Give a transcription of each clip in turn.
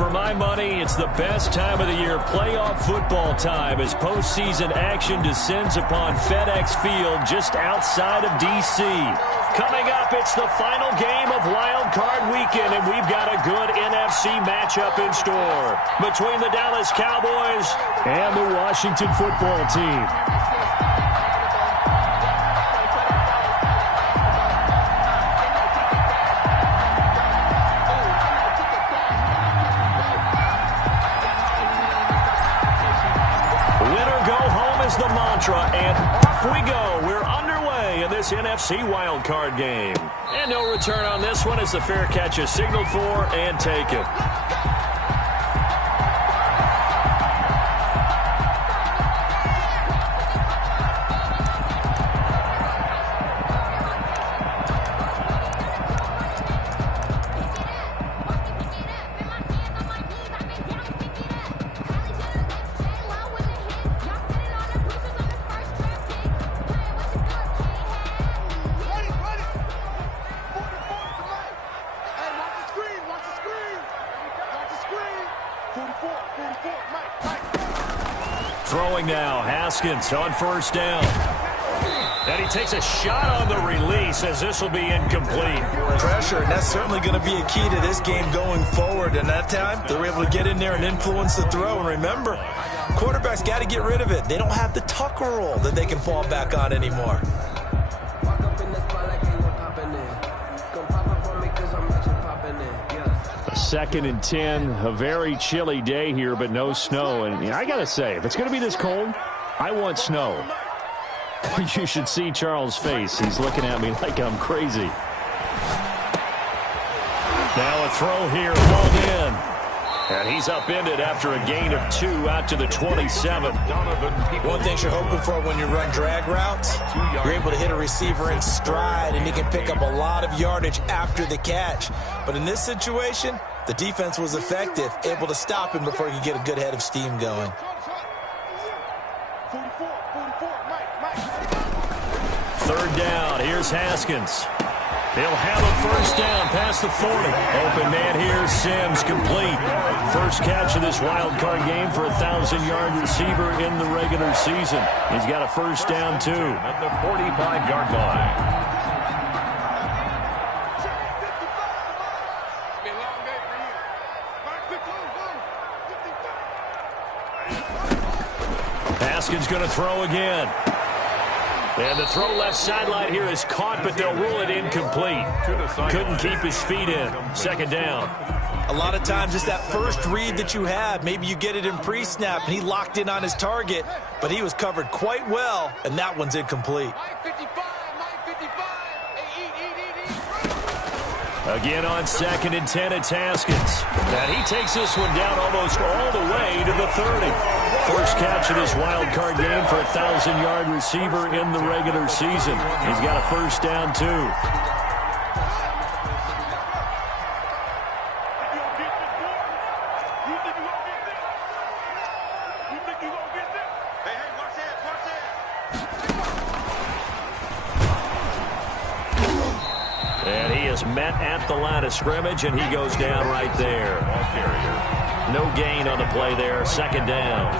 For my money, it's the best time of the year, playoff football time, as postseason action descends upon FedEx Field just outside of D.C. Coming up, it's the final game of Wildcard Weekend, and we've got a good NFC matchup in store between the Dallas Cowboys and the Washington Football Team. The mantra, and off we go. We're underway in this NFC wildcard game. And no return on this one as the fair catch is signaled for and taken. Throwing now, Haskins on first down. And he takes a shot on the release as this will be incomplete. Pressure, and that's certainly going to be a key to this game going forward. And that time, they were able to get in there and influence the throw. And remember, quarterbacks got to get rid of it. They don't have the tuck roll that they can fall back on anymore. Second and 10, a very chilly day here, but no snow. And I got to say, if it's going to be this cold, I want snow. You should see Charles' face. He's looking at me like I'm crazy. Now a throw here, hauled in. And he's upended after a gain of 2 out to the 27. One thing you're hoping for when you run drag routes, you're able to hit a receiver in stride, and he can pick up a lot of yardage after the catch. But in this situation, the defense was effective, able to stop him before he could get a good head of steam going. Third down, here's Haskins. He'll have a first down past the 40. Open man here, Sims, complete. First catch of this wild card game for a 1,000-yard receiver in the regular season. He's got a first down, too. At the 45-yard line. Haskins going to throw again. And the throw left sideline here is caught, but they'll rule it incomplete. Couldn't keep his feet in. Second down. A lot of times it's that first read that you have. Maybe you get it in pre-snap, and he locked in on his target, but he was covered quite well, and that one's incomplete. Again on second and 10, it's Haskins. And he takes this one down almost all the way to the 30. First catch of this wild card game for a 1,000-yard receiver in the regular season. He's got a first down, too. And he is met at the line of scrimmage, and he goes down right there. No gain on the play there. Second down.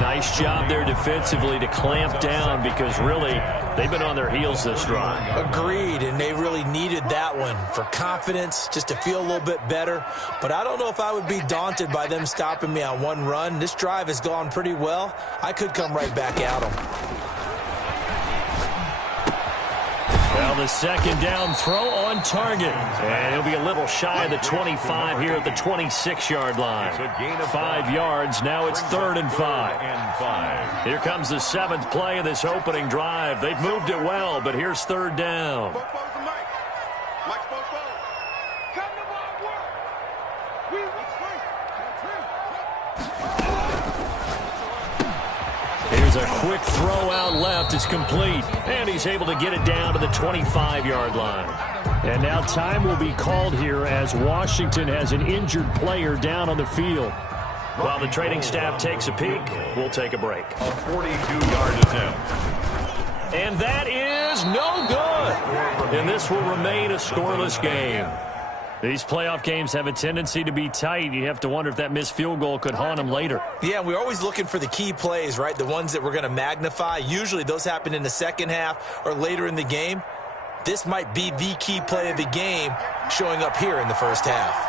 Nice job there defensively to clamp down, because really they've been on their heels this drive. Agreed, and they really needed that one for confidence, just to feel a little bit better. But I don't know if I would be daunted by them stopping me on one run. This drive has gone pretty well. I could come right back at them. Well, the second down throw on target. And he'll be a little shy of the 25 here at the 26-yard line. 5 yards. Now it's 3rd and 5. Here comes the 7th play of this opening drive. They've moved it well, but here's 3rd down. Here's a quick throw out left. It's complete. And he's able to get it down to the 25-yard line. And now time will be called here as Washington has an injured player down on the field. While the training staff takes a peek, we'll take a break. A 42-yard attempt. And that is no good. And this will remain a scoreless game. These playoff games have a tendency to be tight. You have to wonder if that missed field goal could haunt them later. Yeah, we're always looking for the key plays, right? The ones that we're going to magnify. Usually those happen in the second half or later in the game. This might be the key play of the game showing up here in the first half.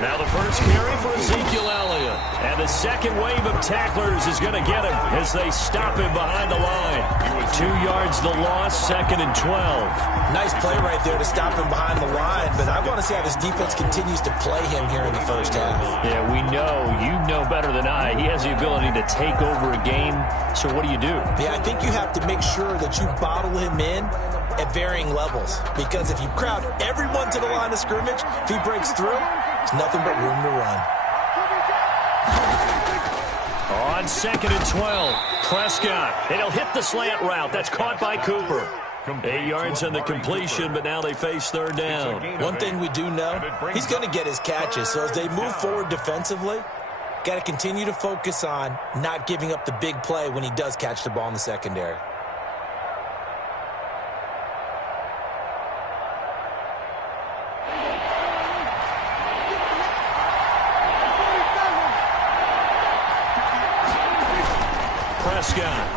Now the first carry for Ezekiel Elliott. And the second wave of tacklers is going to get him as they stop him behind the line. 2 yards the loss, 2nd and 12. Nice play right there to stop him behind the line, but I want to see how this defense continues to play him here in the first half. Yeah, we know. You know better than I. He has the ability to take over a game, so what do you do? Yeah, I think you have to make sure that you bottle him in at varying levels, because if you crowd everyone to the line of scrimmage, if he breaks through, there's nothing but room to run. On 2nd and 12, Prescott. And he'll hit the slant route. That's caught by Cooper. 8 yards on the completion, but now they face 3rd down. One thing we do know, he's going to get his catches. So as they move forward defensively, got to continue to focus on not giving up the big play when he does catch the ball in the secondary. Prescott.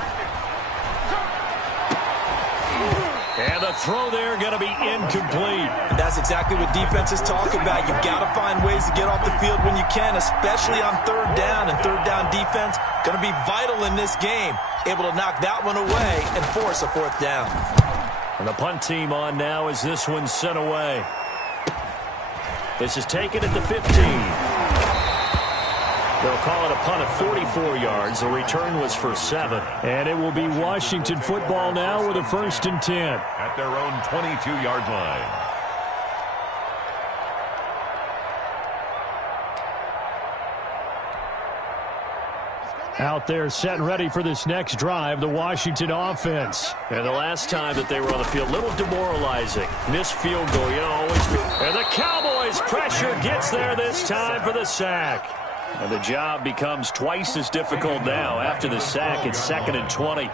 And the throw there going to be incomplete. And that's exactly what defenses talk about. You've got to find ways to get off the field when you can, especially on 3rd down. And 3rd down defense going to be vital in this game. Able to knock that one away and force a 4th down. And the punt team on now as this one's sent away. This is taken at the 15. They'll call it a punt of 44 yards. The return was for 7. And it will be Washington football now with a 1st and 10. At their own 22-yard line. Out there set and ready for this next drive, the Washington offense. And the last time that they were on the field, a little demoralizing. Missed field goal, always. And the Cowboys pressure gets there this time for the sack. And the job becomes twice as difficult now. After the sack, it's 2nd and 20.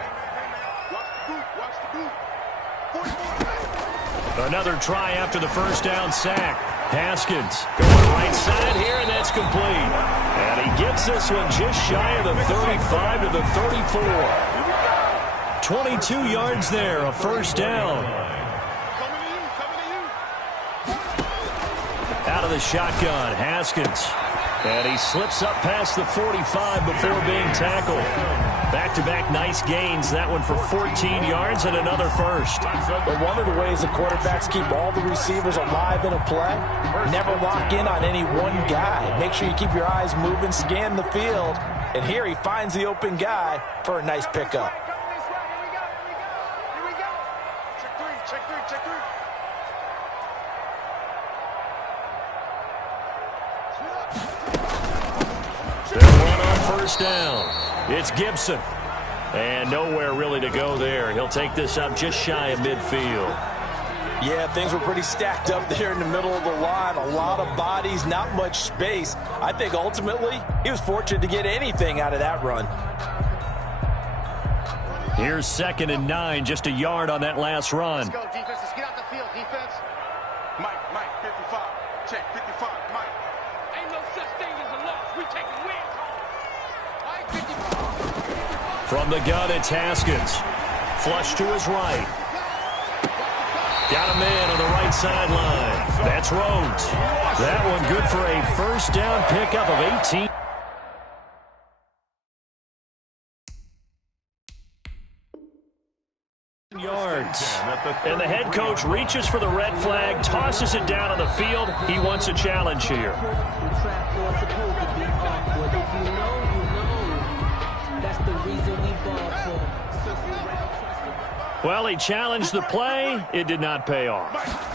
Another try after the 1st down sack. Haskins going right side here, and that's complete. And he gets this one just shy of the 35 to the 34. 22 yards there, a 1st down. Out of the shotgun, Haskins. And he slips up past the 45 before being tackled. Back-to-back nice gains. That one for 14 yards and another 1st. But one of the ways the quarterbacks keep all the receivers alive in a play, never lock in on any one guy. Make sure you keep your eyes moving, scan the field. And here he finds the open guy for a nice pickup. First down. It's Gibson. And nowhere really to go there. He'll take this up just shy of midfield. Yeah, things were pretty stacked up there in the middle of the line. A lot of bodies, not much space. I think ultimately he was fortunate to get anything out of that run. Here's 2nd and 9, just a yard on that last run. Let's go, defense. Let's get out the field, defense. Mike, 55. Check, 55, Mike. Ain't no such thing as a loss. We take the win. From the gun, it's Haskins. Flush to his right. Got a man on the right sideline. That's Rhodes. That one good for a 1st down pickup of 18 yards. And the head coach reaches for the red flag, tosses it down on the field. He wants a challenge here. Well, he challenged the play. It did not pay off.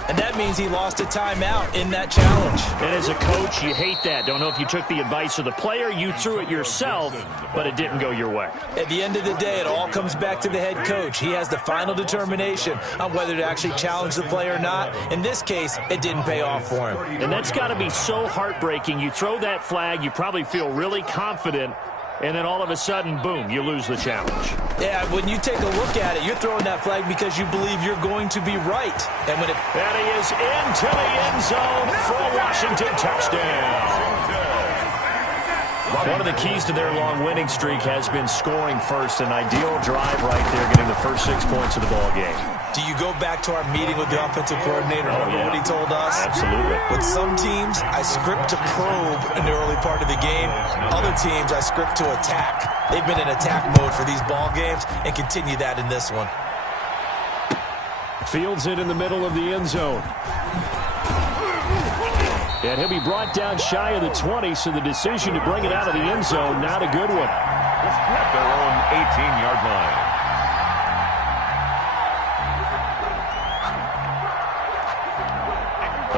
And that means he lost a timeout in that challenge. And as a coach, you hate that. Don't know if you took the advice of the player, you threw it yourself, but it didn't go your way. At the end of the day, it all comes back to the head coach. He has the final determination on whether to actually challenge the play or not. In this case, it didn't pay off for him. And that's got to be so heartbreaking. You throw that flag, you probably feel really confident, And then all of a sudden, boom, you lose the challenge. Yeah, when you take a look at it, you're throwing that flag because you believe you're going to be right. And when and he is into the end zone for a Washington touchdown. One of the keys to their long winning streak has been scoring first. An ideal drive right there, getting the first 6 points of the ball game. Do you go back to our meeting with the offensive coordinator? Remember what he told us? Absolutely. With some teams, I script to probe in the early part of the game. Other teams, I script to attack. They've been in attack mode for these ball games and continue that in this one. Fields it in the middle of the end zone. And he'll be brought down shy of the 20, so the decision to bring it out of the end zone, not a good one. At their own 18-yard line.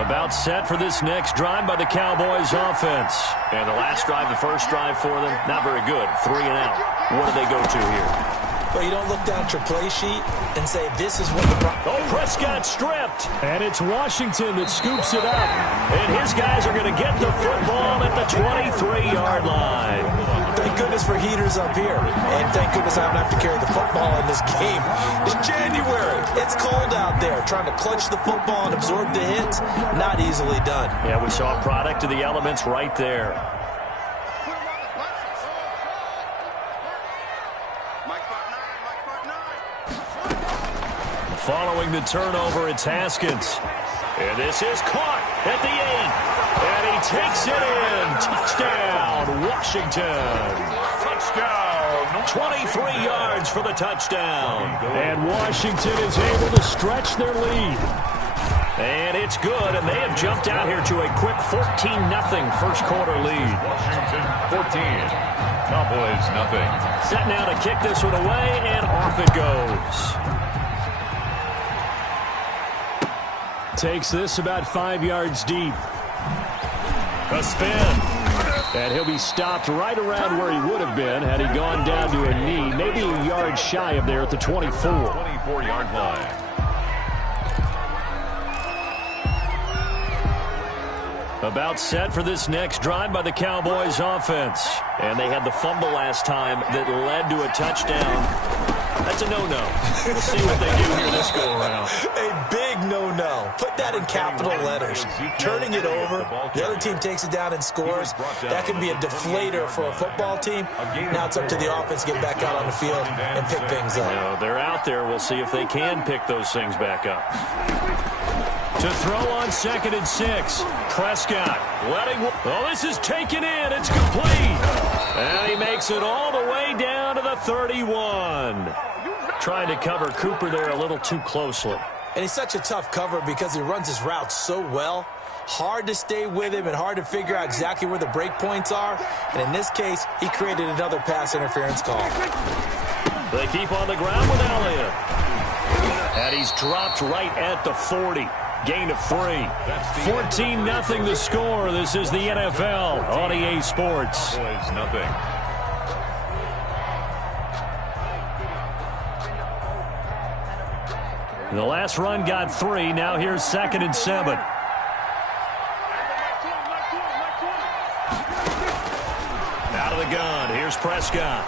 About set for this next drive by the Cowboys offense. And the last drive, the first drive for them, not very good. 3 and out. What do they go to here? Well, you don't look down at your play sheet and say, this is what the... Oh, Prescott stripped. And it's Washington that scoops it up. And his guys are going to get the football at the 23-yard line. Thank goodness for heaters up here. And thank goodness I don't have to carry the football in this game. It's January. It's cold out there. Trying to clutch the football and absorb the hits, not easily done. Yeah, we saw a product of the elements right there. Following the turnover, it's Haskins. And this is caught at the 8. And he takes it in. Touchdown, Washington. Touchdown. 23 yards for the touchdown. And Washington is able to stretch their lead. And it's good, and they have jumped out here to a quick 14-0 first quarter lead. Washington 14. Cowboys nothing. Set now to kick this one away, and off it goes. Takes this about 5 yards deep. A spin. And he'll be stopped right around where he would have been had he gone down to a knee, maybe a yard shy of there at the 24. 24-yard line. About set for this next drive by the Cowboys offense. And they had the fumble last time that led to a touchdown. That's a no-no. We'll see what they do here this go-around. A big no-no. Put that in capital letters. Turning it over, the other team takes it down and scores. That can be a deflator for a football team. Now it's up to the offense to get back out on the field and pick things up. No, they're out there. We'll see if they can pick those things back up. To throw on 2nd and 6. Prescott letting... Oh, this is taken in. It's complete. And he makes it all the way down to the 31. Trying to cover Cooper there a little too closely. And he's such a tough cover because he runs his routes so well. Hard to stay with him and hard to figure out exactly where the break points are. And in this case, he created another pass interference call. They keep on the ground with Elliott. And he's dropped right at the 40. Gain of 3. 14-0 the score. This is the NFL on EA Sports. Boys nothing. The last run got 3. Now here's 2nd and 7. Out of the gun. Here's Prescott.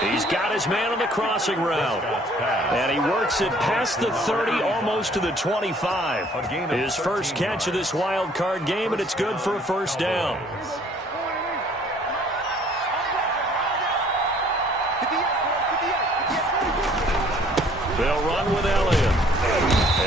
He's got his man on the crossing route. And he works it past the 30, almost to the 25. His first catch of this wild card game, and it's good for a first down. They'll run with Elliott.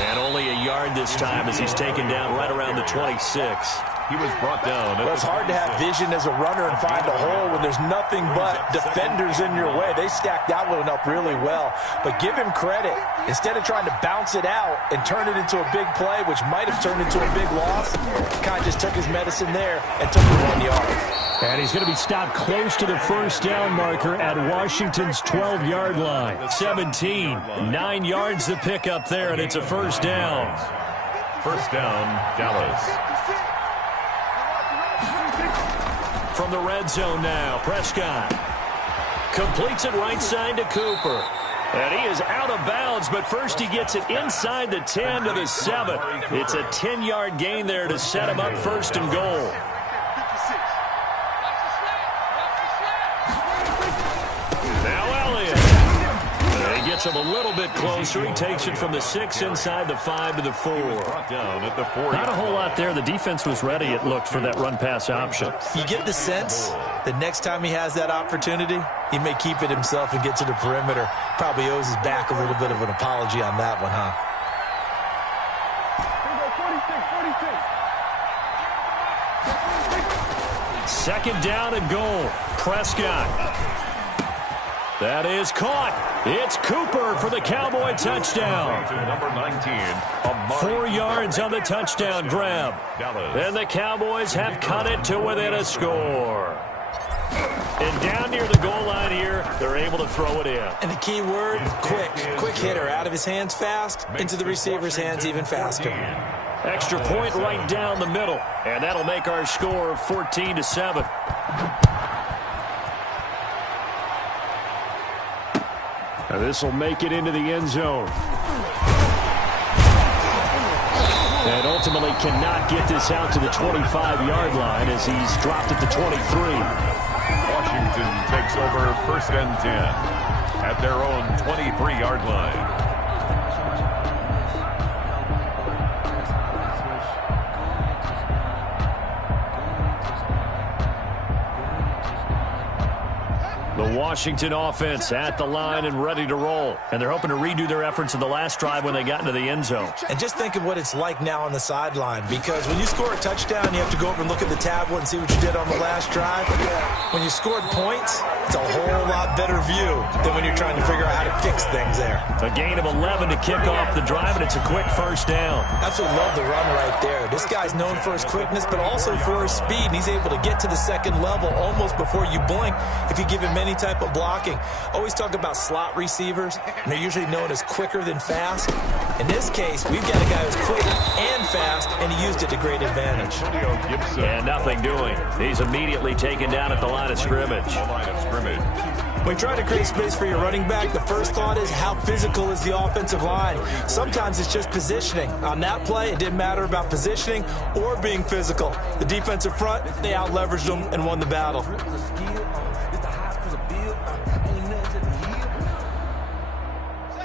And only a yard this time as he's taken down right around the 26. He was brought down. Well, it's hard to have vision as a runner and find a hole when there's nothing but defenders in your way. They stacked that one up really well. But give him credit. Instead of trying to bounce it out and turn it into a big play, which might have turned into a big loss, kind of just took his medicine there and took it 1 yard. And he's going to be stopped close to the first down marker at Washington's 12-yard line. 17, 9 yards to pick up there, and it's a first down. First down, Dallas. From the red zone now, Prescott completes it right side to Cooper. And he is out of bounds, but first he gets it inside the 10 to the 7. It's a 10-yard gain there to set him up first and goal. gets him a little bit closer. He takes it from the 6 inside the 5 to the 4. Down at the 4. Not a whole lot there. The defense was ready, it looked, for that run-pass option. You get the sense that next time he has that opportunity, he may keep it himself and get to the perimeter. Probably owes his back a little bit of an apology on that one, huh? Second down and goal. Prescott. That is caught. It's Cooper for the Cowboy touchdown. To number 19. 4 yards on the touchdown grab. And the Cowboys have cut it to within a score. And down near the goal line here, they're able to throw it in. And the key word, quick. Quick hitter. Out of his hands fast, into the receiver's hands even faster. Extra point right down the middle. And that'll make our score 14-7. Now this will make it into the end zone. And ultimately cannot get this out to the 25-yard line as he's dropped at the 23. Washington takes over 1st and 10 at their own 23-yard line. The Washington offense at the line and ready to roll. And they're hoping to redo their efforts in the last drive when they got into the end zone. And just think of what it's like now on the sideline, because when you score a touchdown, you have to go over and look at the tablet and see what you did on the last drive. When you scored points, it's a whole lot better view than when you're trying to figure out how to fix things there. A gain of 11 to kick off the drive, and it's a quick first down. That's what I love the run right there. This guy's known for his quickness, but also for his speed. And he's able to get to the second level almost before you blink if you give him any type of blocking. Always talk about slot receivers, and they're usually known as quicker than fast. In this case, we've got a guy who's quick and fast, and he used it to great advantage. And nothing doing. He's immediately taken down at the line of scrimmage. When you try to create space for your running back, the first thought is how physical is the offensive line. Sometimes it's just positioning. On that play, it didn't matter about positioning or being physical. The defensive front, they out-leveraged them and won the battle.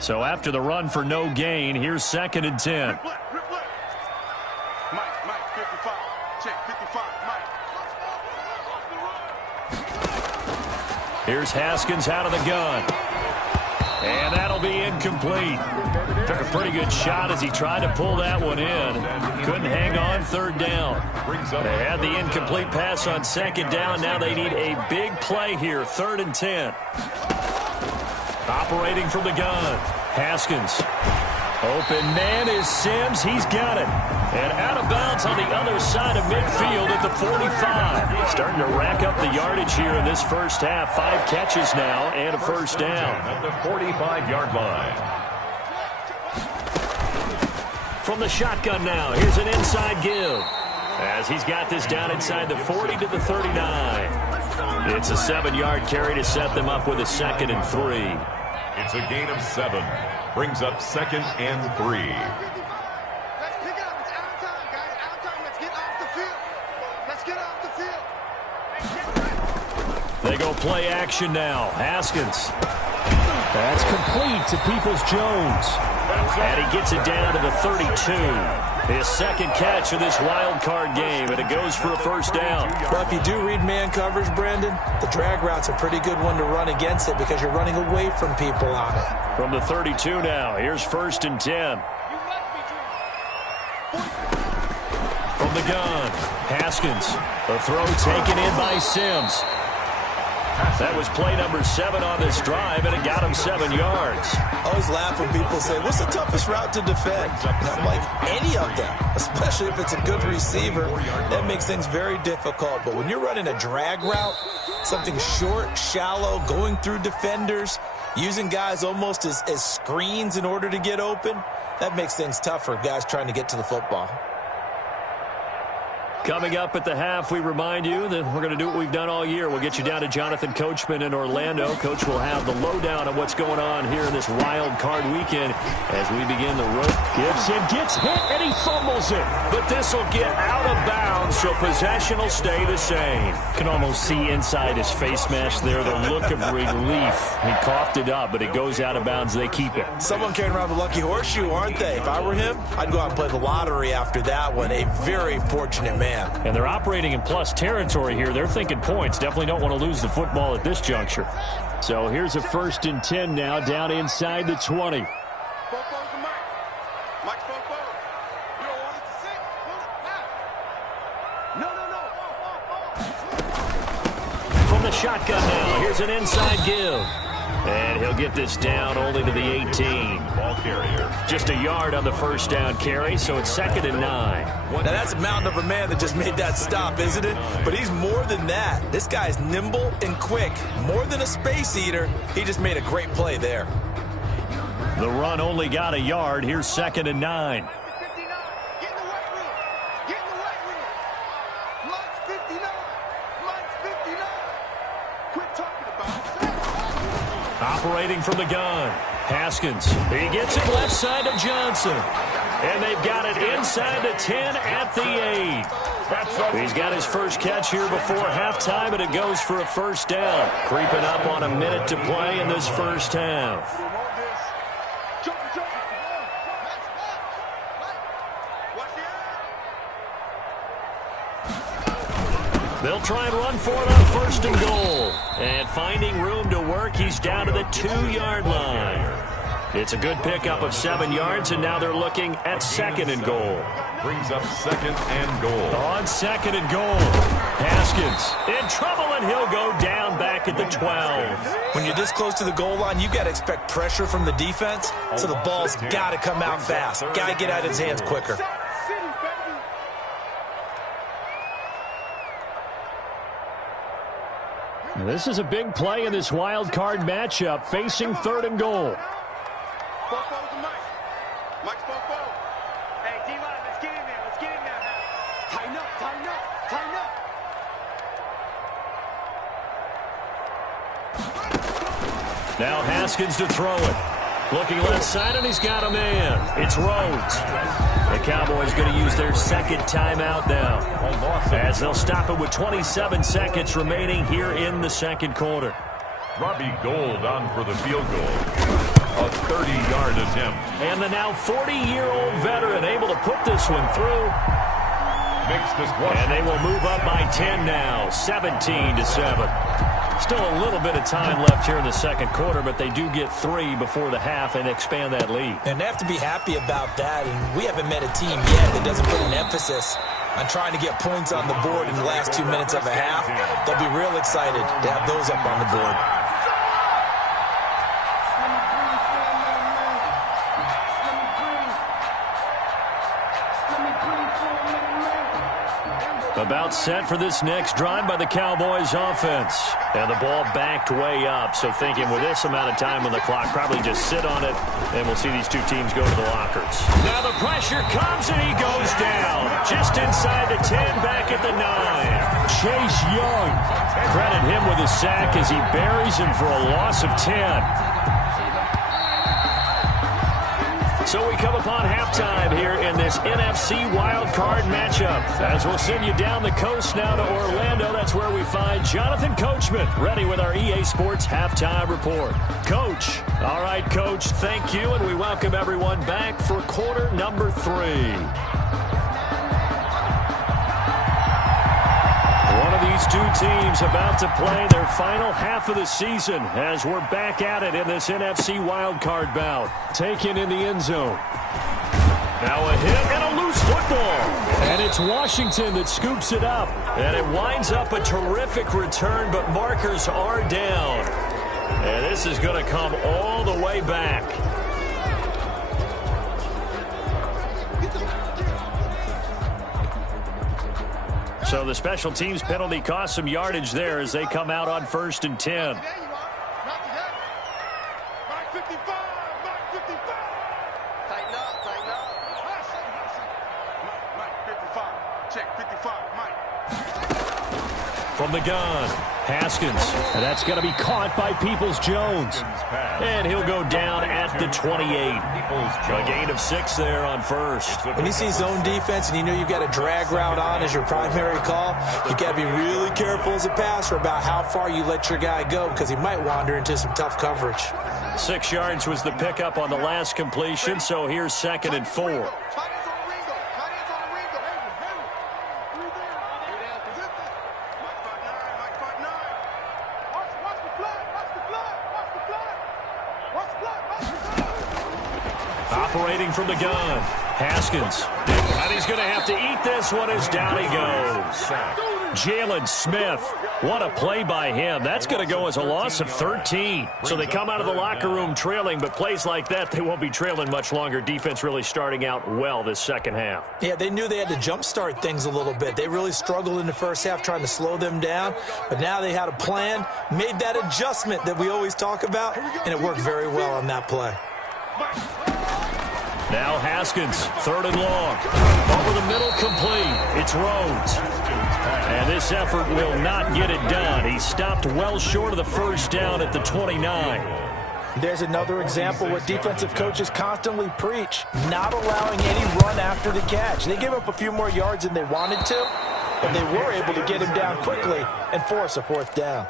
So after the run for no gain, here's 2nd and 10. Mike, 55. Check, 55, Mike. Here's Haskins out of the gun. And that'll be incomplete. Took a pretty good shot as he tried to pull that one in. Couldn't hang on 3rd down. They had the incomplete pass on 2nd down. Now they need a big play here, 3rd and 10. Operating from the gun. Haskins. Open man is Sims. He's got it. And out of bounds on the other side of midfield at the 45. Starting to rack up the yardage here in this first half. 5 catches now and a first down. At the 45-yard line. From the shotgun now, here's an inside give. As he's got this down inside the 40 to the 39. It's a 7-yard carry to set them up with a 2nd and 3. It's a gain of 7. Brings up 2nd and 3. Let's pick it up. It's out of time, guys. Out of time. Let's get off the field. Let's get off the field. They go play action now. Haskins. That's complete to Peoples-Jones. And he gets it down to the 32. His 2nd catch of this wild card game, and it goes for a first down. Well, if you do read man coverage, Brandon, the drag route's a pretty good one to run against it because you're running away from people on it. From the 32 now, here's 1st and 10. From the gun, Haskins. The throw taken in by Sims. That was play number 7 on this drive, and it got him 7 yards. I always laugh when people say, what's the toughest route to defend? And I'm like, any of them, especially if it's a good receiver. That makes things very difficult. But when you're running a drag route, something short, shallow, going through defenders, using guys almost as screens in order to get open, that makes things tough for guys trying to get to the football. Coming up at the half, we remind you that we're going to do what we've done all year. We'll get you down to Jonathan Coachman in Orlando. Coach will have the lowdown on what's going on here in this wild card weekend as we begin the road. Gibson gets hit and he fumbles it. But this will get out of bounds, so possession will stay the same. Can almost see inside his face mask there the look of relief. He coughed it up, but it goes out of bounds. They keep it. Someone carrying around the lucky horseshoe, aren't they? If I were him, I'd go out and play the lottery after that one. A very fortunate man. And they're operating in plus territory here. They're thinking points. Definitely don't want to lose the football at this juncture. So here's a 1st and 10 now, down inside the 20. From the shotgun now, here's an inside give. And he'll get this down only to the 18. Ball carrier. Just a yard on the first down carry, so it's 2nd and 9. Now that's a mountain of a man that just made that stop, isn't it? But he's more than that. This guy's nimble and quick. More than a space eater. He just made a great play there. The run only got a yard. Here's 2nd and 9. Operating from the gun. Haskins. He gets it left side to Johnson. And they've got it inside the 10 at the 8. He's got his first catch here before halftime, and it goes for a first down. Creeping up on a minute to play in this first half. They'll try and run for it on 1st and goal. And finding room to work, he's down to the 2-yard line. It's a good pickup of 7 yards, and now they're looking at 2nd and goal. Brings up 2nd and goal. On 2nd and goal, Haskins in trouble, and he'll go down back at the 12. When you're this close to the goal line, you've got to expect pressure from the defense, so the ball's got to come out fast. Got to get out of his hands quicker. This is a big play in this wild card matchup, facing 3rd and goal. Mike's Hey, D-line, let's get in there. Let's get in there. Tighten up, tighten up, tighten up. Now Haskins to throw it. Looking left side, and he's got a man. It's Rhodes. The Cowboys going to use their 2nd timeout now, as they'll stop it with 27 seconds remaining here in the 2nd quarter. Robbie Gould on for the field goal. A 30-yard attempt. And the now 40-year-old veteran able to put this one through. Makes this one. And they will move up by 10 now, 17-7. Still a little bit of time left here in the 2nd quarter, but they do get 3 before the half and expand that lead. And they have to be happy about that, and we haven't met a team yet that doesn't put an emphasis on trying to get points on the board in the last 2 minutes of a half. They'll be real excited to have those up on the board. About set for this next drive by the Cowboys offense. And the ball backed way up. So thinking with this amount of time on the clock, probably just sit on it, and we'll see these two teams go to the lockers. Now the pressure comes, and he goes down. Just inside the 10, back at the 9. Chase Young. Credit him with a sack as he buries him for a loss of 10. So we come upon halftime here in this NFC wildcard matchup. As we'll send you down the coast now to Orlando, that's where we find Jonathan Coachman, ready with our EA Sports halftime report. Coach. All right, Coach, thank you, and we welcome everyone back for quarter number 3. One of these two teams about to play their final half of the season as we're back at it in this NFC wildcard bout. Taken in the end zone. Now a hit and a loose football. And it's Washington that scoops it up. And it winds up a terrific return, but markers are down. And this is going to come all the way back. So the special teams penalty cost some yardage there as they come out on 1st and 10. Check 55, Mike. From the gun, Haskins. And that's going to be caught by Peoples-Jones. And he'll go down at the 28. A gain of 6 there on first. When you see zone defense and you know you've got a drag route on as your primary call, you got to be really careful as a passer about how far you let your guy go because he might wander into some tough coverage. 6 yards was the pickup on the last completion, so here's 2nd and 4. Operating from the gun, Haskins. And he's going to have to eat this one as down he goes. Jalen Smith. What a play by him. That's going to go as a loss of 13. So they come out of the locker room trailing, but plays like that, they won't be trailing much longer. Defense really starting out well this second half. Yeah, they knew they had to jumpstart things a little bit. They really struggled in the first half trying to slow them down, but now they had a plan, made that adjustment that we always talk about, and it worked very well on that play. Now Haskins, 3rd and long. Over the middle, complete. It's Rhodes. And this effort will not get it done. He stopped well short of the first down at the 29. There's another example what defensive coaches constantly preach, not allowing any run after the catch. They gave up a few more yards than they wanted to, but they were able to get him down quickly and force a 4th down.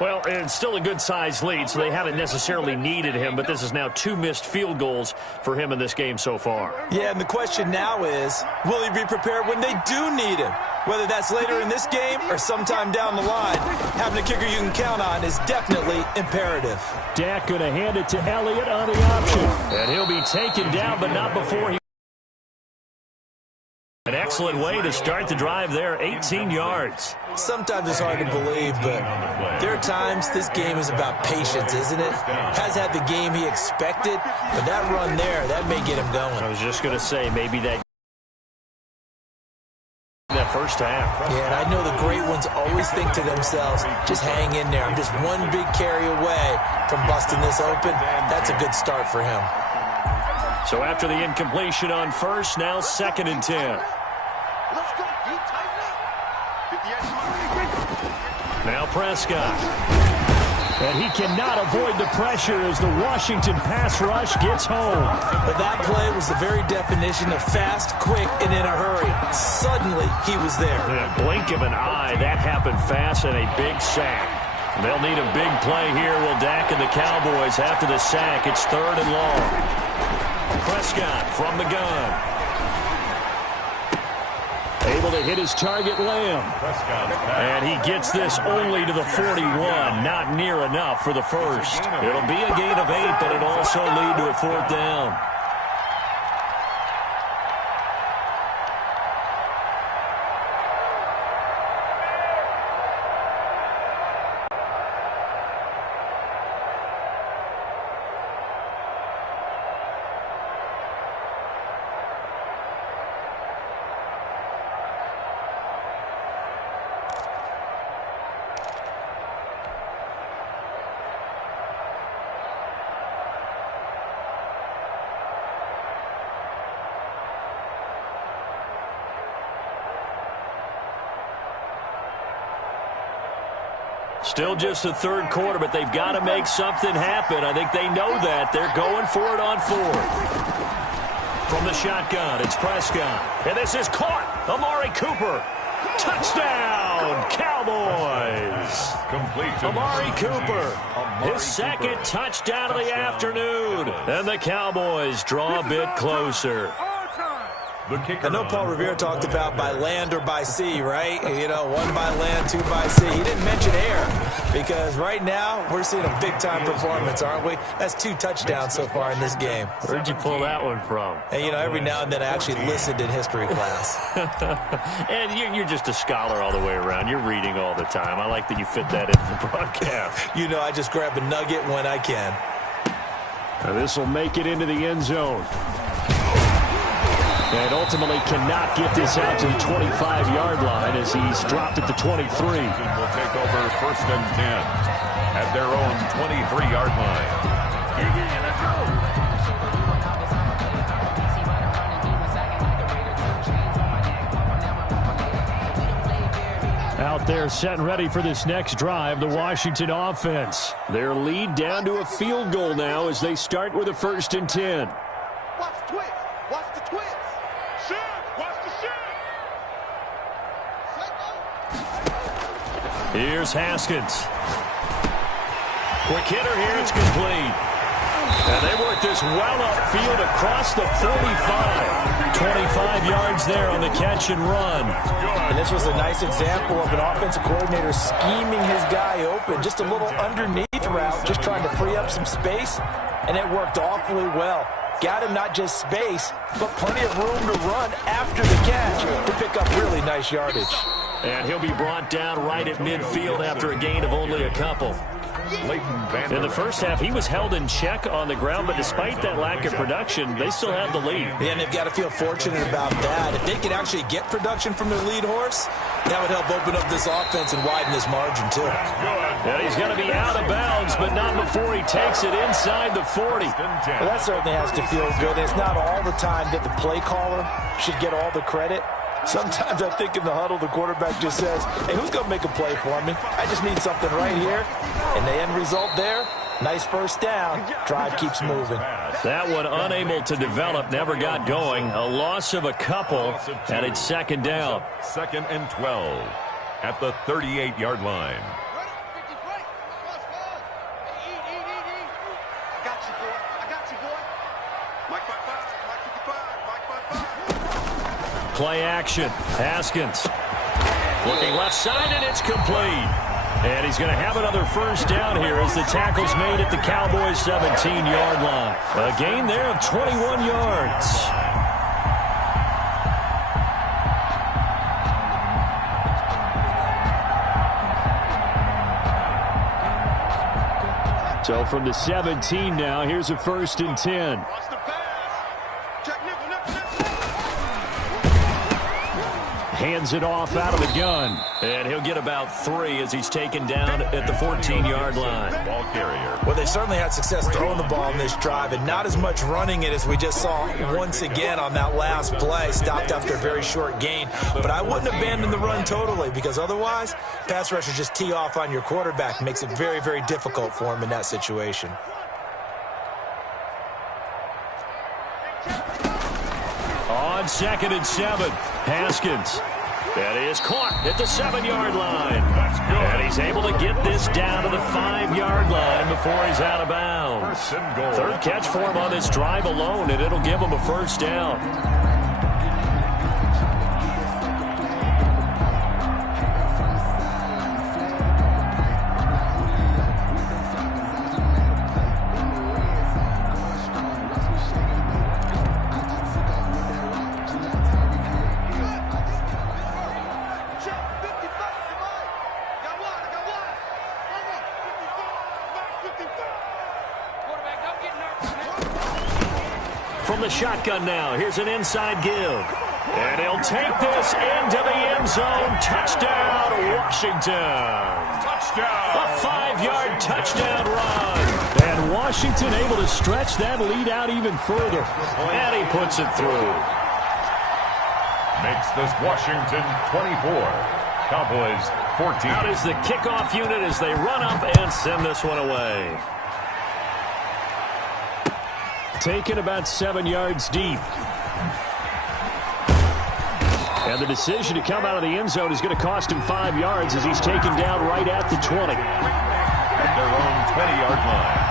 Well, it's still a good-sized lead, so they haven't necessarily needed him, but this is now 2 missed field goals for him in this game so far. Yeah, and the question now is, will he be prepared when they do need him? Whether that's later in this game or sometime down the line, having a kicker you can count on is definitely imperative. Dak going to hand it to Elliott on the option. And he'll be taken down, but not before he... An excellent way to start the drive there, 18 yards. Sometimes it's hard to believe, but there are times this game is about patience, isn't it? Has had the game he expected, but that run there, that may get him going. I was just going to say, maybe that first half. Yeah, and I know the great ones always think to themselves, just hang in there. I'm just one big carry away from busting this open. That's a good start for him. So after the incompletion on first, now 2nd and 10. Let's go. You tighten up. Now Prescott. And he cannot avoid the pressure as the Washington pass rush gets home. But that play was the very definition of fast, quick, and in a hurry. Suddenly, he was there. In a blink of an eye, that happened fast and a big sack. They'll need a big play here, will Dak and the Cowboys after the sack. It's 3rd and long. Prescott from the gun. Able to hit his target, Lamb. And he gets this only to the 41. Not near enough for the first. It'll be a gain of 8, but it'll also lead to a 4th down. Still just the 3rd quarter, but they've got to make something happen. I think they know that. They're going for it on 4th. From the shotgun, it's Prescott. And this is caught. Amari Cooper. Touchdown, Cowboys. Amari Cooper. His 2nd touchdown of the afternoon. And the Cowboys draw a bit closer. I know Paul Revere talked about by land or by sea, right? You know, 1 by land, 2 by sea. He didn't mention air because right now we're seeing a big-time performance, aren't we? That's 2 touchdowns so far in this game. Where'd you pull that one from? And, you know, every now and then I actually listened in history class. And you're just a scholar all the way around. You're reading all the time. I like that you fit that into the broadcast. You know, I just grab a nugget when I can. This will make it into the end zone. And ultimately cannot get this out to the 25-yard line as he's dropped at the 23. Will take over 1st and 10 at their own 23-yard line. Let's go. Out there set and ready for this next drive, the Washington offense. Their lead down to a field goal now as they start with a 1st and 10. Watch the twist. Watch the twist. Shoot. Watch the shoot. Here's Haskins. Quick hitter here. It's complete. And they work this well upfield across the 45. 25 yards there on the catch and run. And this was a nice example of an offensive coordinator scheming his guy open. Just a little underneath route, just trying to free up some space. And it worked awfully well. Got him not just space, but plenty of room to run after the catch to pick up really nice yardage. And he'll be brought down right at midfield after a gain of only a couple. In the first half, he was held in check on the ground, but despite that lack of production, they still have the lead. Yeah, and they've got to feel fortunate about that. If they could actually get production from their lead horse, that would help open up this offense and widen this margin, too. And he's going to be out of bounds, but not before he takes it inside the 40. Well, that certainly has to feel good. It's not all the time that the play caller should get all the credit. Sometimes I think in the huddle, the quarterback just says, hey, who's going to make a play for me? I just need something right here. And the end result there, nice first down. Drive keeps moving. That one unable to develop, never got going. A loss of a couple, and it's 2nd down. 2nd and 12 at the 38-yard line. Play action. Haskins. Looking left side, and it's complete. And he's going to have another first down here as the tackle's made at the Cowboys' 17-yard line. A gain there of 21 yards. So from the 17 now, here's a 1st and 10. Hands it off out of the gun. And he'll get about 3 as he's taken down at the 14-yard line. Ball carrier. Well, they certainly had success throwing the ball in this drive and not as much running it as we just saw once again on that last play. Stopped after a very short gain. But I wouldn't abandon the run totally because otherwise, pass rushers just tee off on your quarterback. Makes it very, very difficult for him in that situation. On 2nd and 7, Haskins. That is caught at the 7-yard line. And he's able to get this down to the 5-yard line before he's out of bounds. 3rd catch for him on this drive alone, and it'll give him a first down. From the shotgun now, here's an inside give. And he'll take this into the end zone. Touchdown, Washington. Touchdown. A 5-yard touchdown run. And Washington able to stretch that lead out even further. And he puts it through. Makes this Washington 24. Cowboys 14. Out is the kickoff unit as they run up and send this one away. Taken about 7 yards deep. And the decision to come out of the end zone is going to cost him 5 yards as he's taken down right at the 20. At their own 20-yard line.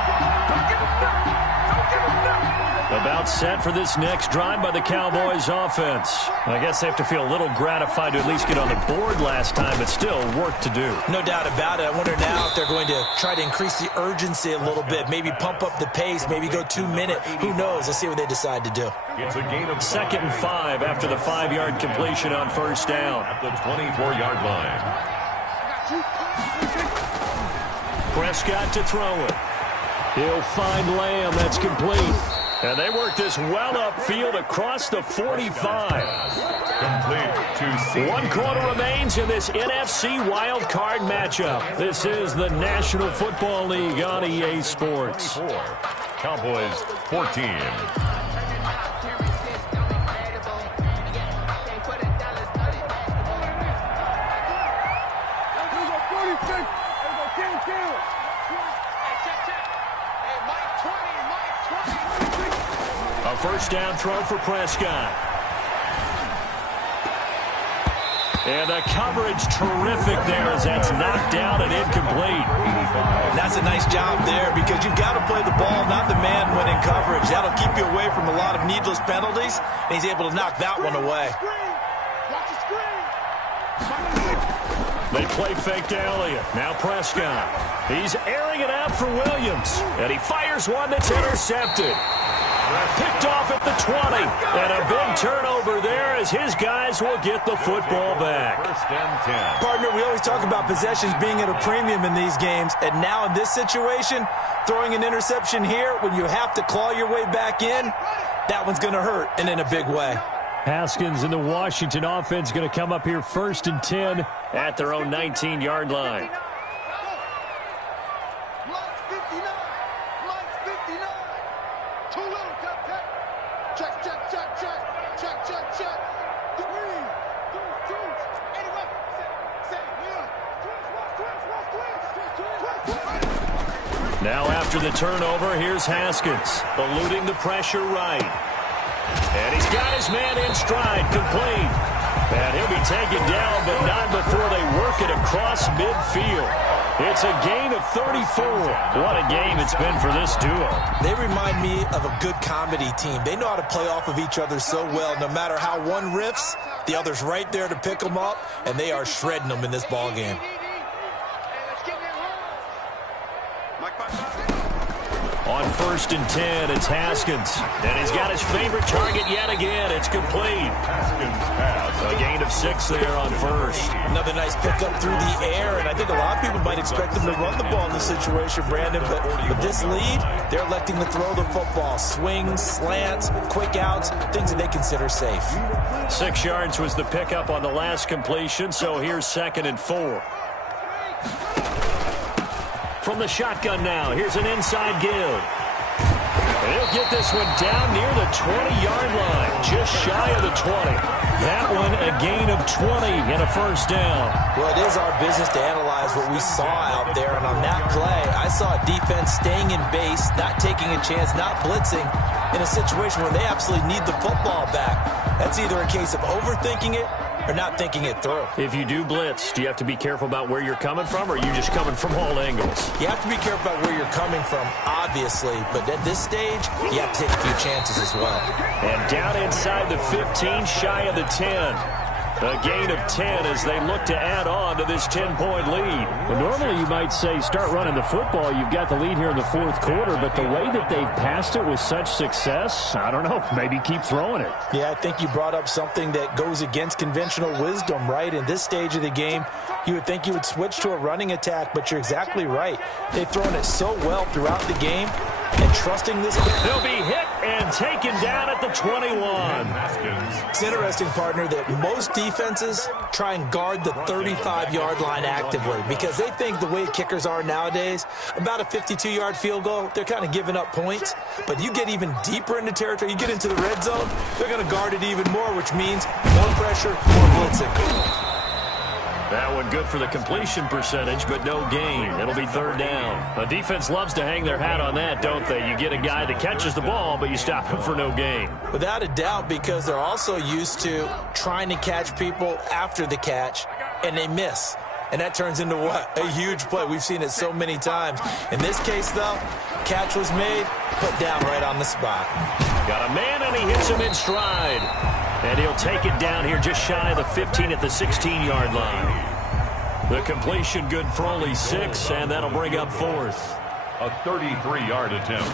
About set for this next drive by the Cowboys offense. I guess they have to feel a little gratified to at least get on the board last time, but still work to do. No doubt about it. I wonder now if they're going to try to increase the urgency a little bit, maybe pump up the pace, maybe go 2-minute. Who knows? Let's see what they decide to do. It's a gain of 2nd and 5 after the 5-yard completion on first down. At the 24-yard line. Prescott to throw it. He'll find Lamb. That's complete. And they work this well upfield across the 45. Complete to C. 1 quarter remains in this NFC Wildcard matchup. This is the National Football League on EA Sports. Cowboys 14. first down throw for Prescott. And the coverage terrific there as that's knocked down and incomplete. That's a nice job there because you've got to play the ball, not the man when in coverage. That'll keep you away from a lot of needless penalties, and he's able to knock that one away. They play fake to Elliott. Now Prescott. He's airing it out for Williams. And he fires one that's intercepted. Picked off at the 20. And a big turnover there as his guys will get the football back. First and 10. Partner, we always talk about possessions being at a premium in these games. And now in this situation, throwing an interception here when you have to claw your way back in, that one's going to hurt, and in a big way. Haskins and the Washington offense going to come up here first and 10 at their own 19-yard line. Now after the turnover, here's Haskins, eluding the pressure right. And he's got his man in stride, complete. And he'll be taken down, but not before they work it across midfield. It's a gain of 34. What a game it's been for this duo. They remind me of a good comedy team. They know how to play off of each other so well. No matter how one riffs, the other's right there to pick them up, and they are shredding them in this ball game. On first and 10, it's Haskins. And he's got his favorite target yet again. It's complete. Haskins pass. A gain of 6 there on first. Another nice pickup through the air, and I think a lot of people might expect them to run the ball in this situation, Brandon, but with this lead, they're electing to throw the football. Swings, slants, quick outs, things that they consider safe. 6 yards was the pickup on the last completion, so here's 2nd and 4. From the shotgun now, here's an inside give. And he'll get this one down near the 20-yard line, just shy of the 20. That one a gain of 20 and a first down. Well, it is our business to analyze what we saw out there, and on that play, I saw a defense staying in base, not taking a chance, not blitzing, in a situation where they absolutely need the football back. That's either a case of overthinking it or not thinking it through. If you do blitz, do you have to be careful about where you're coming from, or are you just coming from all angles? You have to be careful about where you're coming from, obviously, but at this stage, you have to take a few chances as well. And down inside the 15, shy of the 10. A gain of 10 as they look to add on to this 10-point lead. Well, normally you might say start running the football. You've got the lead here in the fourth quarter, but the way that they've passed it with such success, I don't know, maybe keep throwing it. Yeah, I think you brought up something that goes against conventional wisdom, right? In this stage of the game, you would think you would switch to a running attack, but you're exactly right. They've thrown it so well throughout the game, and trusting this. They'll be hit and taken down at the 21. It's interesting, partner, that most defenses try and guard the 35-yard line actively because they think the way kickers are nowadays, about a 52-yard field goal, they're kind of giving up points. But you get even deeper into territory, you get into the red zone, they're going to guard it even more, which means more pressure, more blitzing. That one good for the completion percentage, but no gain. It'll be 3rd down. A defense loves to hang their hat on that, don't they? You get a guy that catches the ball, but you stop him for no gain. Without a doubt, because they're also used to trying to catch people after the catch, and they miss. And that turns into what? A huge play. We've seen it so many times. In this case, though, catch was made, put down right on the spot. Got a man, and he hits him in stride. And he'll take it down here just shy of the 15 at the 16-yard line. The completion good for only 6, and that'll bring up 4th. A 33-yard attempt.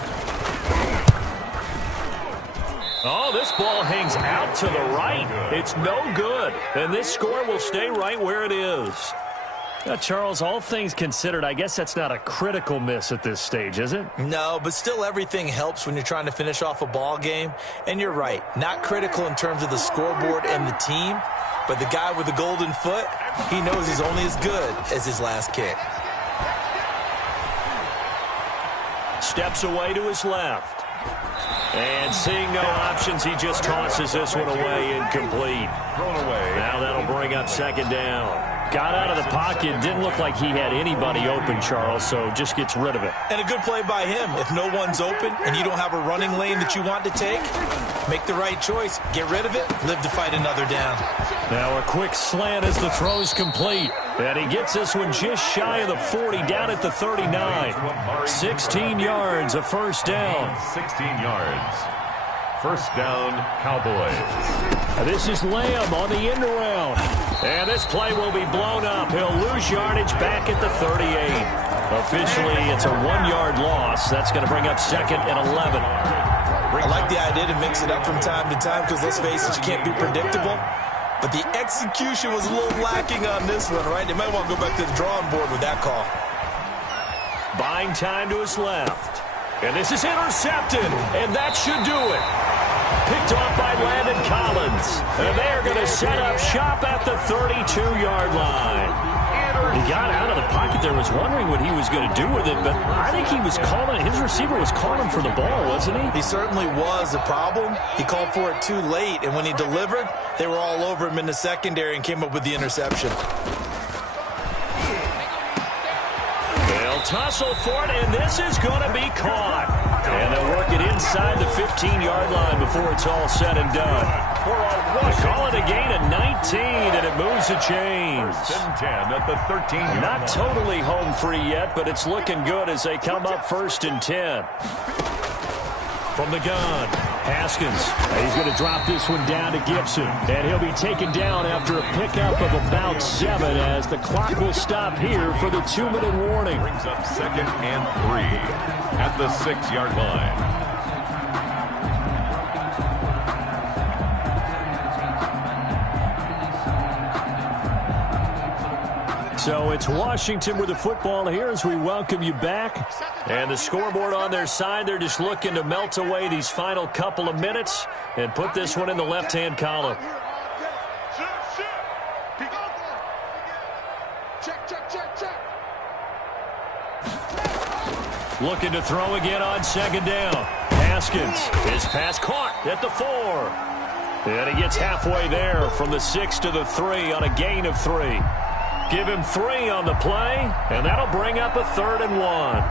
Oh, this ball hangs out to the right. It's no good. And this score will stay right where it is. Now, Charles, all things considered, I guess that's not a critical miss at this stage, is it? No, but still everything helps when you're trying to finish off a ball game. And you're right, not critical in terms of the scoreboard and the team, but the guy with the golden foot, he knows he's only as good as his last kick. Steps away to his left. And seeing no options, he just tosses this one away, incomplete. Thrown away. Now that'll bring up 2nd down. Got out of the pocket. Didn't look like he had anybody open, Charles, so just gets rid of it. And a good play by him. If no one's open and you don't have a running lane that you want to take, make the right choice. Get rid of it. Live to fight another down. Now a quick slant as the throw's complete. And he gets this one just shy of the 40, down at the 39. 16 yards, a first down. 16 yards. First down, Cowboys. This is Lamb on the end around. And this play will be blown up. He'll lose yardage back at the 38. Officially, it's a 1-yard loss. That's going to bring up second and 11. I like the idea to mix it up from time to time because, let's face it, you can't be predictable. But the execution was a little lacking on this one, right? They might want to go back to the drawing board with that call. Buying time to his left. And this is intercepted, and that should do it. Picked off by Landon Collins. And they are going to set up shop at the 32-yard line. He got out of the pocket there, was wondering what he was going to do with it, but I think he was calling, his receiver was calling for the ball, wasn't he? He certainly was. The problem, he called for it too late, and when he delivered, they were all over him in the secondary and came up with the interception. They'll tussle for it, and this is going to be caught. And they'll work it inside the 15-yard line before it's all said and done. They call it a gain of 19, and it moves the chains. First and 10 at the 13-yard line. Not totally home free yet, but it's looking good as they come up first and 10. From the gun, Haskins. He's going to drop this one down to Gibson. And he'll be taken down after a pickup of about 7 as the clock will stop here for the 2-minute warning. Brings up second and 3 at the 6-yard line. So it's Washington with the football here as we welcome you back. And the scoreboard on their side, they're just looking to melt away these final couple of minutes and put this one in the left-hand column. Looking to throw again on second down. Haskins, his pass caught at the 4. And he gets halfway there from the 6 to the 3 on a gain of 3. Give him 3 on the play, and that'll bring up a 3rd and 1.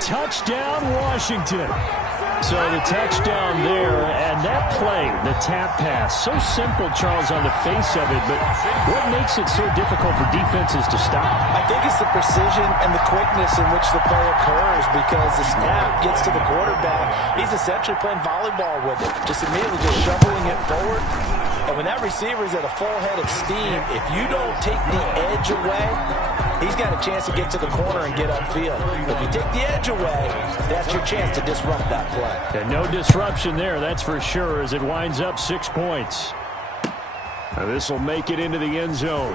Touchdown, Washington. So the touchdown there, and that play, the tap pass, so simple, Charles, on the face of it, but what makes it so difficult for defenses to stop? I think it's the precision and the quickness in which the play occurs because the snap gets to the quarterback. He's essentially playing volleyball with it, just immediately just shoveling it forward. And when that receiver is at a full head of steam, if you don't take the edge away, he's got a chance to get to the corner and get upfield. If you take the edge away, that's your chance to disrupt that play. And no disruption there, that's for sure, as it winds up 6 points. Now this will make it into the end zone.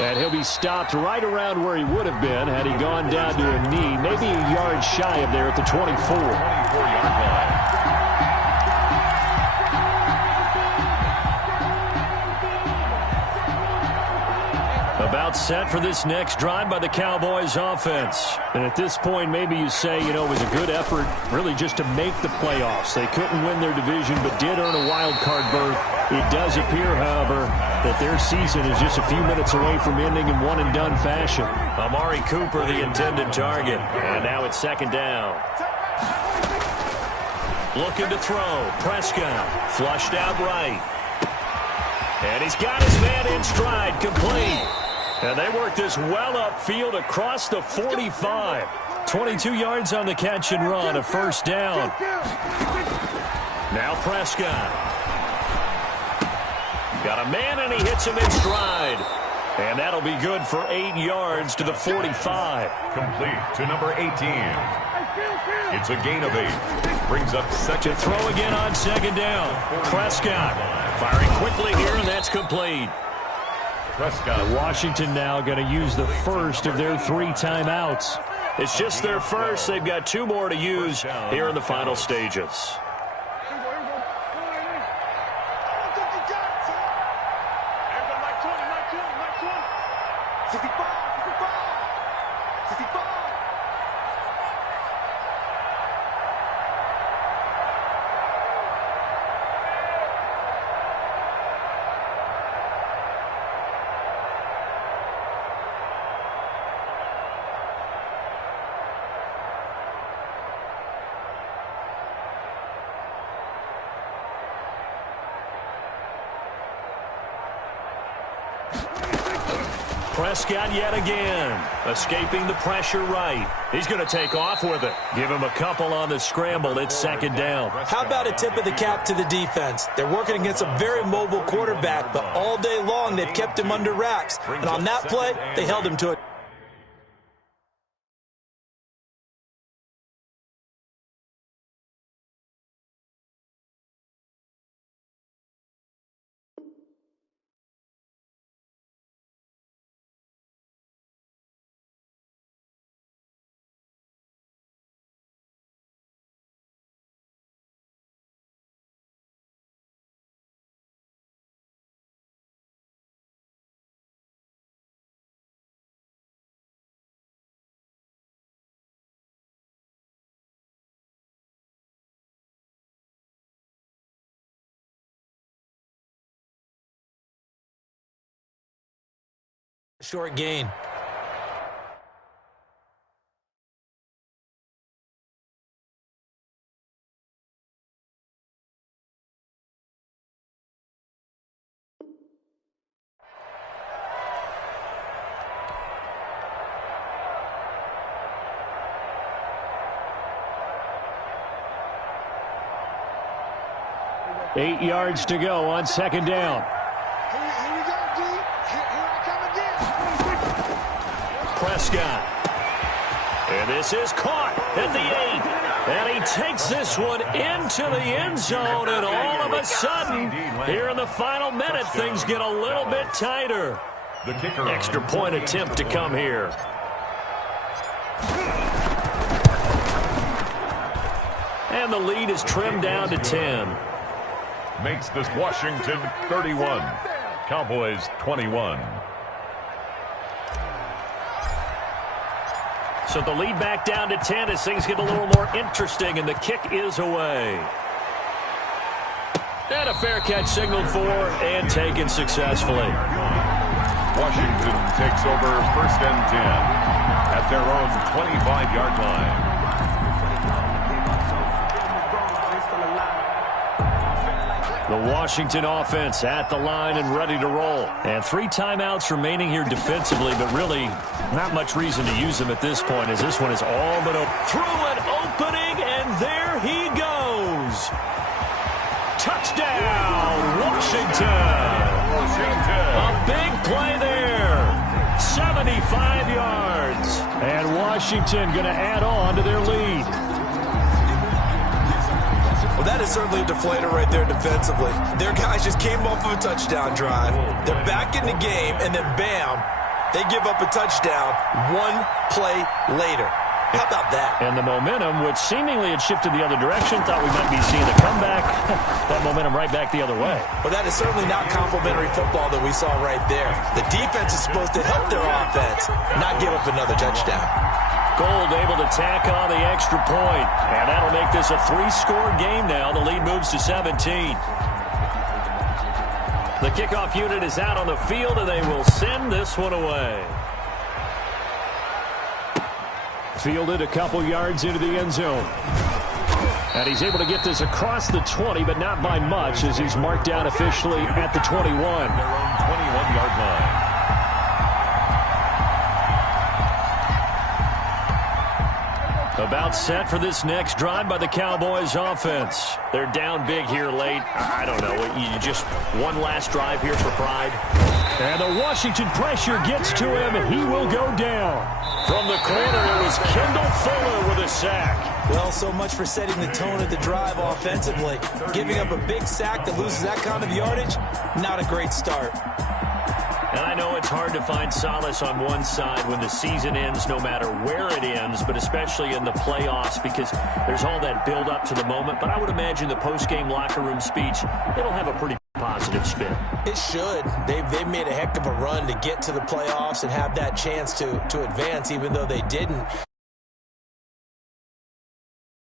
And he'll be stopped right around where he would have been had he gone down to a knee, maybe a yard shy of there at the 24. 24-yard line. About set for this next drive by the Cowboys offense. And at this point, maybe you say, you know, it was a good effort really just to make the playoffs. They couldn't win their division but did earn a wild card berth. It does appear, however, that their season is just a few minutes away from ending in one-and-done fashion. Amari Cooper, the intended target. And now it's second down. Looking to throw. Prescott flushed out right. And he's got his man in stride, complete. And they work this well upfield across the 45. 22 yards on the catch and run, a first down. Now Prescott. Got a man, and he hits him in stride. And that'll be good for 8 yards to the 45. Complete to number 18. It's a gain of 8. Brings up second. To throw again on second down. Prescott firing quickly here, and that's complete. Prescott. Washington now going to use the first of their 3 timeouts. It's just their first. They've got 2 more to use here in the final stages. Prescott yet again, escaping the pressure right. He's going to take off with it. Give him a couple on the scramble. It's second down. How about a tip of the cap to the defense? They're working against a very mobile quarterback, but all day long they've kept him under wraps. And on that play, they held him to it. Short gain. Eight yards to go on second down. Prescott. And this is caught at the 8. And he takes this one into the end zone. And all of a sudden, here in the final minute, things get a little bit tighter. Extra point attempt to come here. And the lead is trimmed down to 10. Makes this Washington 31. Cowboys 21. So the lead back down to 10 as things get a little more interesting, and the kick is away. And a fair catch signaled for and taken successfully. Washington takes over first and 10 at their own 25-yard line. The Washington offense at the line and ready to roll. And 3 timeouts remaining here defensively, but really not much reason to use them at this point, as this one is all but through an opening, and there he goes. Touchdown, Washington. A big play there. 75 yards. And Washington going to add on to their lead. Well, that is certainly a deflator right there defensively. Their guys just came off of a touchdown drive. They're back in the game, and then bam, they give up a touchdown 1 play later. How about that? And the momentum, which seemingly had shifted the other direction, thought we might be seeing a comeback. That momentum right back the other way. Well, that is certainly not complimentary football that we saw right there. The defense is supposed to help their offense, not give up another touchdown. Gold able to tack on the extra point, and that'll make this a 3-score game now. The lead moves to 17. The kickoff unit is out on the field, and they will send this one away. Fielded a couple yards into the end zone. And he's able to get this across the 20, but not by much, as he's marked down officially at the 21. Their own 21-yard line. About set for this next drive by the Cowboys offense. They're down big here late. I don't know. You just one last drive here for pride. And the Washington pressure gets to him, and he will go down. From the corner, it was Kendall Fuller with a sack. Well, so much for setting the tone of the drive offensively. Giving up a big sack that loses that kind of yardage, not a great start. And I know it's hard to find solace on one side when the season ends, no matter where it ends, but especially in the playoffs, because there's all that build-up to the moment. But I would imagine the post-game locker room speech, it'll have a pretty positive spin. It should. They've made a heck of a run to get to the playoffs and have that chance to advance, even though they didn't.